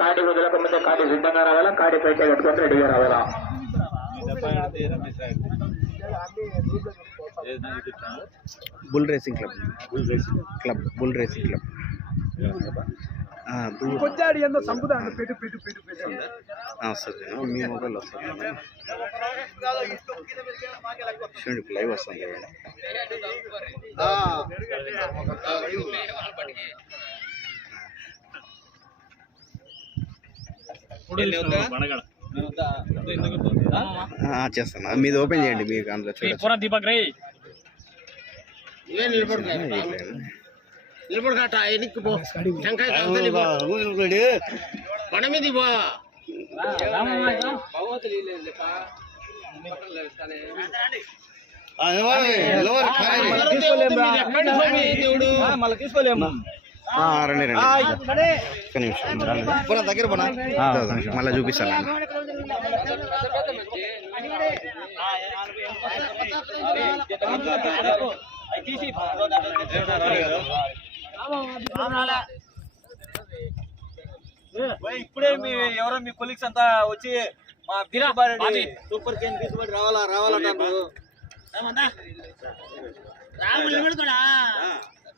కాడి వదలకముందే కాడి సిద్ధంగా రావాలా? కాడి పైకి కట్టుకొని రెడీగా రావాలా? Bull racing club. Club bull racing club. ఆ, బుల్ కొద్దిగా ఏందో సంపుదా పెట్టు పెట్టు పెట్టు పెట్టు. ఆ, వస్తుంది. మీ మొబైల్ వస్తుంది. చూడండి లైవ్ వస్తుంది చూడండి. ఆ, చేస్తాను. మీది ఓపెన్ చేయండి మీకు అందులో పూరా దీపక్ రై. నిలబడకట ఎనికి పో. పో. పడ మీద పో. తీసుకోలేము రండి రండి. ఒక్క నిమిషం. దగ్గర పోనా? మళ్ళీ చూపిస్తాను ఇప్పుడే మీ ఎవరో మీ కొలీగ్స్ అంతా వచ్చి మా బీరబారెడ్డి సూపర్ కేన్ తీసుబడి రావాలా రావాలంటారు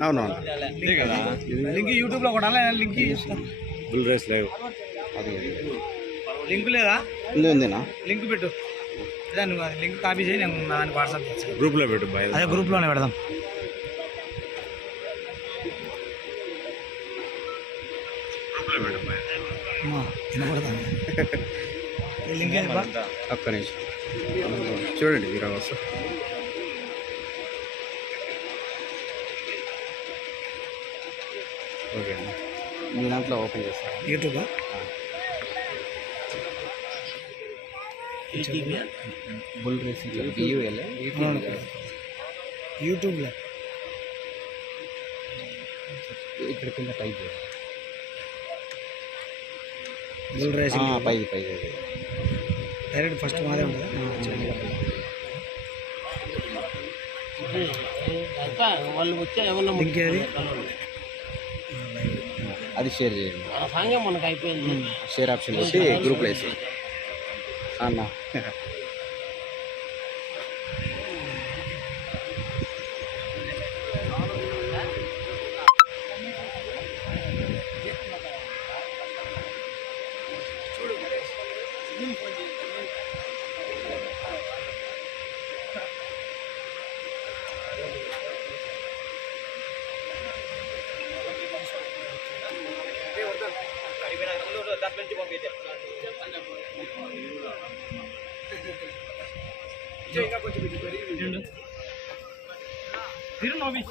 అవునవును లింక్ యూట్యూబ్లో కూడా లింక్ బుల్ రేస్ లైవ్. అది. లింక్ లేదా? ఉంది ఉందినా? లింక్ పెట్టు. లింక్ కాపీ చేయి నేను దానికి వాట్సాప్ చేస్తాను గ్రూప్లో పెట్టు బాయ్ అదే గ్రూప్లోనే పెడదాం. లింక్? ఒక్క నిమిషం. చూడండి మీరు వస్తా ఓకే అండి మీ దాంట్లో ఓపెన్ చేస్తాను యూట్యూబ్ బుల్ రేసింగ్ బియూఎల్ యూట్యూబ్లో ఇక్కడ కింద టైప్ చేయాలి బుల్ రేసింగ్ పైది పైది డైరెక్ట్ ఫస్ట్ మాదే ఉంటుంది వాళ్ళు వచ్చే ఏమన్నా లింక్ ఏది అది షేర్ చేయండి. మనకు అయిపోయింది. షేర్ ఆప్షన్ కొట్టి గ్రూప్లో వేసి అన్న. దాంట్లో నుంచి పంపితే ఇంకా కొంచెం తిరు నోబి